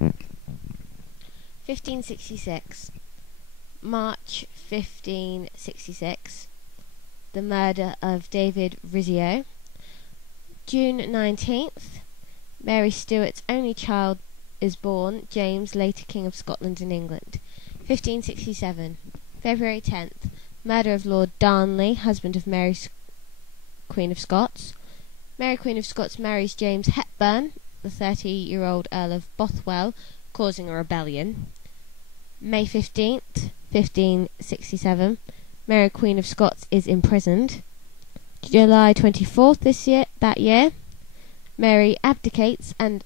1566. March 1566. The murder of David Rizzio. June 19th. Mary Stuart's only child is born, James, later King of Scotland and England. 1567. February 10th. Murder of Lord Darnley, husband of Mary Queen of Scots. Mary Queen of Scots marries James Hepburn, the 30-year-old Earl of Bothwell, causing a rebellion. May 15th, 1567. Mary Queen of Scots is imprisoned. July 24th that year, Mary abdicates and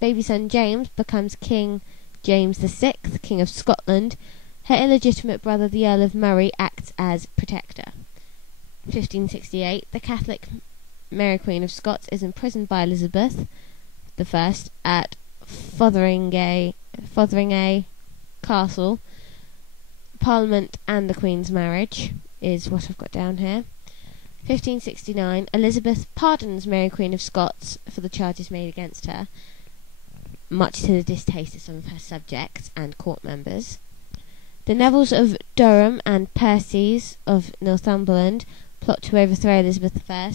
baby son James becomes King James VI, King of Scotland. Her illegitimate brother, the Earl of Murray, acts as protector. 1568. The Catholic Mary Queen of Scots is imprisoned by Elizabeth I at Fotheringay Castle. Parliament and the Queen's marriage is what I've got down here. 1569. Elizabeth pardons Mary Queen of Scots for the charges made against her, much to the distaste of some of her subjects and court members. The Nevilles of Durham and Percys of Northumberland plot to overthrow Elizabeth I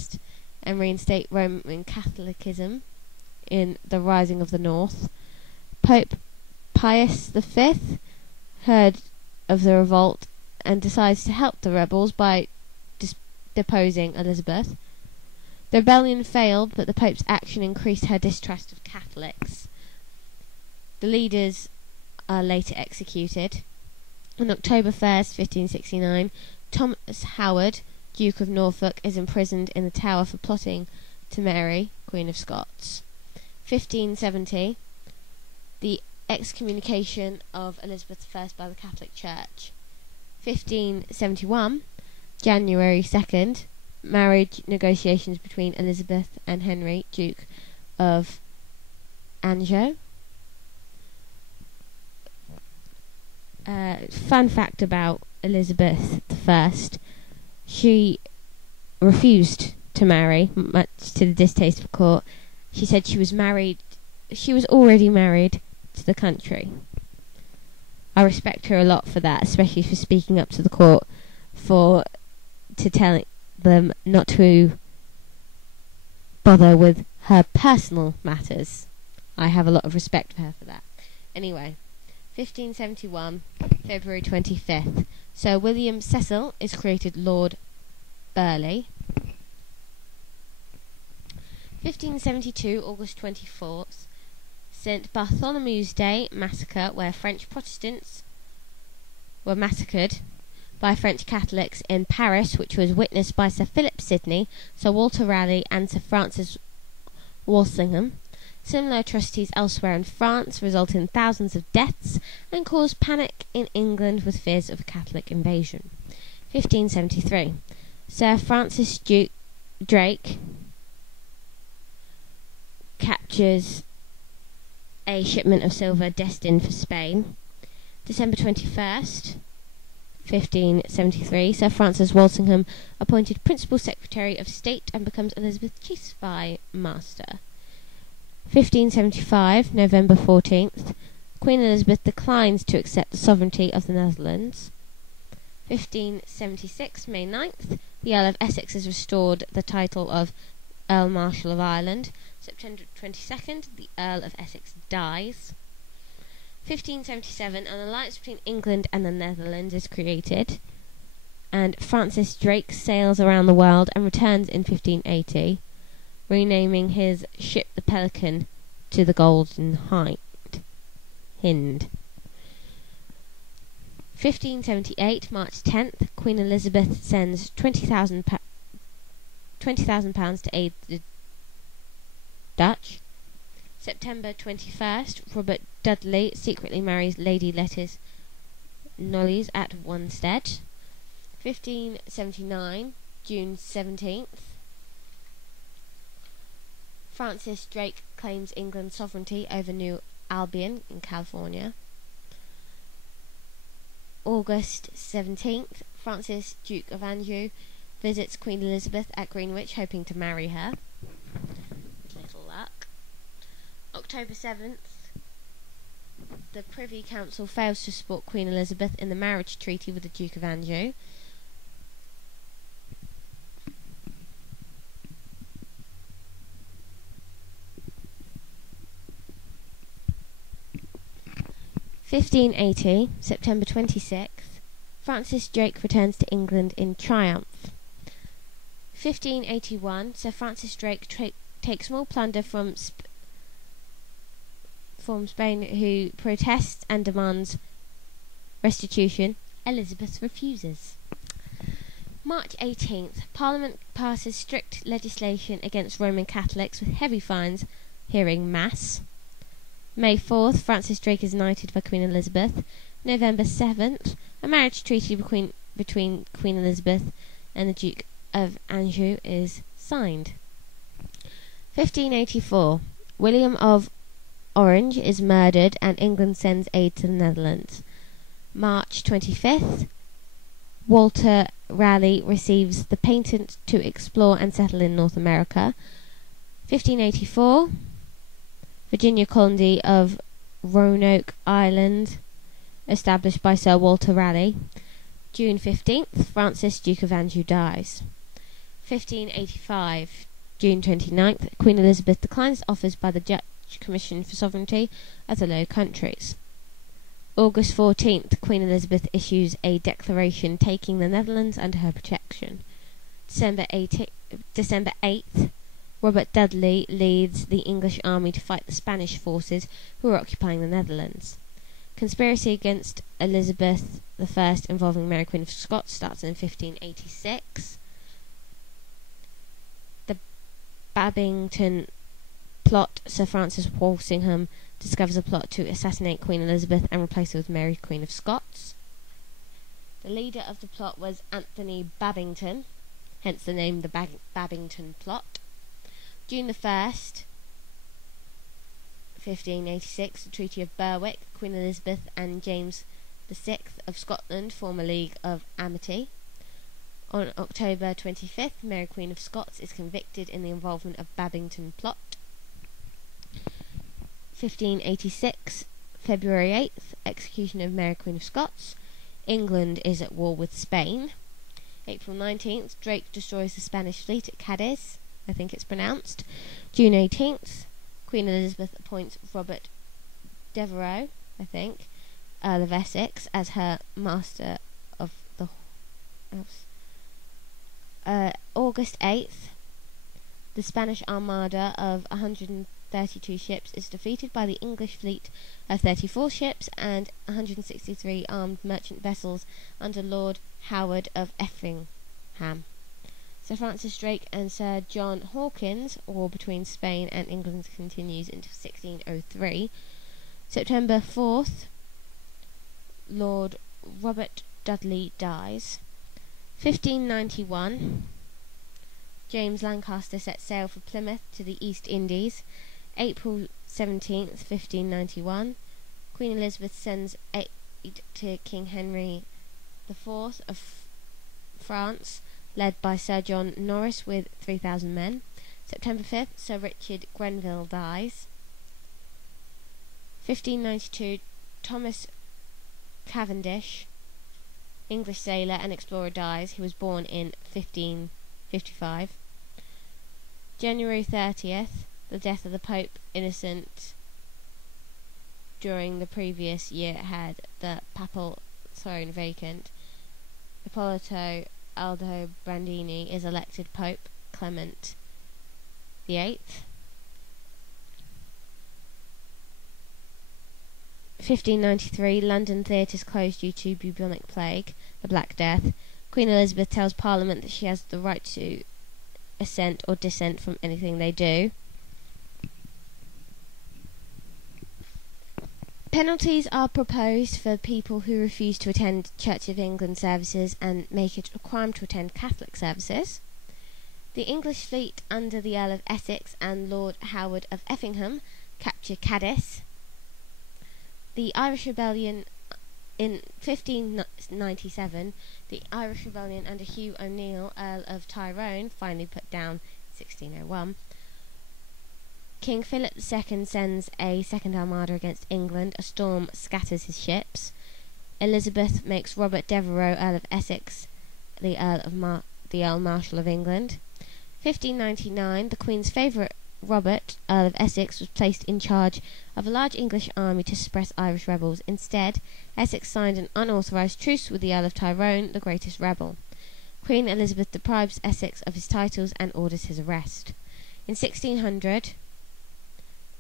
and reinstate Roman Catholicism in the Rising of the North. Pope Pius V heard of the revolt and decides to help the rebels by deposing Elizabeth. The rebellion failed, but the Pope's action increased her distrust of Catholics. The leaders are later executed. On October 1st, 1569, Thomas Howard, Duke of Norfolk, is imprisoned in the Tower for plotting to Mary, Queen of Scots. 1570. The excommunication of Elizabeth I by the Catholic Church. 1571. January 2nd. Marriage negotiations between Elizabeth and Henry, Duke of Anjou. Fun fact about Elizabeth I. She refused to marry, much to the distaste of court. She said she was already married to the country. I respect her a lot for that, especially for speaking up to the court to telling them not to bother with her personal matters. I have a lot of respect for her for that. Anyway, 1571, February 25th. Sir William Cecil is created Lord Burleigh. 1572, August 24th. St. Bartholomew's Day massacre, where French Protestants were massacred by French Catholics in Paris, which was witnessed by Sir Philip Sidney, Sir Walter Raleigh and Sir Francis Walsingham. Similar atrocities elsewhere in France result in thousands of deaths and cause panic in England with fears of a Catholic invasion. 1573. Sir Francis Drake captures a shipment of silver destined for Spain. December 21st, 1573. Sir Francis Walsingham appointed Principal Secretary of State and becomes Elizabeth's Chief Spy Master. 1575, November 14th. Queen Elizabeth declines to accept the sovereignty of the Netherlands. 1576, May 9th. The Earl of Essex is restored the title of Earl Marshal of Ireland. September 22nd, the Earl of Essex dies. 1577, an alliance between England and the Netherlands is created, and Francis Drake sails around the world and returns in 1580, renaming his ship the Pelican to the Golden Hind. 1578, March 10th, Queen Elizabeth sends £20,000 to aid the Dutch. September 21st, Robert Dudley secretly marries Lady Lettice Knollys at Wanstead. 1579, June 17th. Francis Drake claims England's sovereignty over New Albion in California. August 17th, Francis, Duke of Anjou, visits Queen Elizabeth at Greenwich, hoping to marry her. Little luck. October 7th, The Privy Council fails to support Queen Elizabeth in the marriage treaty with the Duke of Anjou. (1580) September 26th, Francis Drake returns to England in triumph. 1581, Sir Francis Drake takes small plunder from Spain, who protests and demands restitution. Elizabeth refuses. March 18th, Parliament passes strict legislation against Roman Catholics with heavy fines hearing Mass. May 4th, Francis Drake is knighted by Queen Elizabeth. November 7th, a marriage treaty between Queen Elizabeth and the Duke of Anjou is signed. 1584, William of Orange is murdered and England sends aid to the Netherlands. March 25th, Walter Raleigh receives the patent to explore and settle in North America. 1584, Virginia colony of Roanoke Island, established by Sir Walter Raleigh. June 15th, Francis, Duke of Anjou, dies. 1585, June 29th, Queen Elizabeth declines offers by the Dutch Commission for Sovereignty of the Low Countries. August 14th, Queen Elizabeth issues a declaration taking the Netherlands under her protection. December 8th, Robert Dudley leads the English army to fight the Spanish forces who were occupying the Netherlands. Conspiracy against Elizabeth I involving Mary Queen of Scots starts in 1586. The Babington plot. Sir Francis Walsingham discovers a plot to assassinate Queen Elizabeth and replace her with Mary Queen of Scots. The leader of the plot was Anthony Babington, hence the name the Babington plot. June the 1st, 1586, the Treaty of Berwick. Queen Elizabeth and James VI of Scotland form a league of amity. On October 25th, Mary Queen of Scots is convicted in the involvement of Babington plot. 1586, February 8th, execution of Mary Queen of Scots. England is at war with Spain. April 19th, Drake destroys the Spanish fleet at Cadiz, I think it's pronounced. June 18th, Queen Elizabeth appoints Robert Devereux, I think, Earl of Essex, as her Master of the House. August 8th, the Spanish armada of 132 ships is defeated by the English fleet of 34 ships and 163 armed merchant vessels under Lord Howard of Effingham. Sir Francis Drake and Sir John Hawkins, war between Spain and England continues into 1603. September 4th, Lord Robert Dudley dies. 1591, James Lancaster sets sail for Plymouth to the East Indies. April 17th, 1591, Queen Elizabeth sends aid to King Henry IV of France, led by Sir John Norris with 3,000 men. September 5th, Sir Richard Grenville dies. 1592, Thomas Cavendish, English sailor and explorer, dies. He was born in 1555. January 30th, the death of the Pope Innocent. During the previous year had the papal throne vacant. Ippolito Aldobrandini is elected Pope Clement VIII. 1593, London theatres closed due to bubonic plague, the Black Death. Queen Elizabeth tells Parliament that she has the right to assent or dissent from anything they do. Penalties are proposed for people who refuse to attend Church of England services and make it a crime to attend Catholic services. The English fleet under the Earl of Essex and Lord Howard of Effingham capture Cadiz. The Irish Rebellion in 1597, the Irish Rebellion under Hugh O'Neill, Earl of Tyrone, finally put down 1601. King Philip II sends a second armada against England. A storm scatters his ships. Elizabeth makes Robert Devereux, Earl of Essex, the Earl Marshal of England. 1599, the Queen's favourite Robert, Earl of Essex, was placed in charge of a large English army to suppress Irish rebels. Instead, Essex signed an unauthorised truce with the Earl of Tyrone, the greatest rebel. Queen Elizabeth deprives Essex of his titles and orders his arrest. In 1600,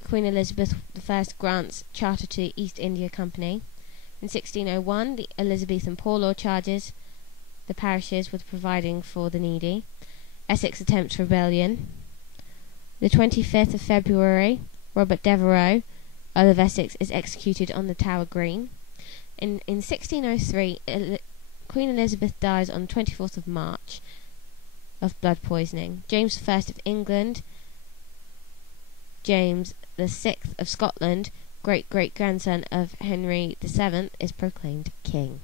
Queen Elizabeth I grants charter to the East India Company. In 1601, the Elizabethan Poor Law charges the parishes with providing for the needy. Essex attempts rebellion. The 25th of February, Robert Devereux, Earl of Essex, is executed on the Tower Green. In 1603, Queen Elizabeth dies on 24th of March of blood poisoning. James I of England, James VI of Scotland, great-great-grandson of Henry VII, is proclaimed king.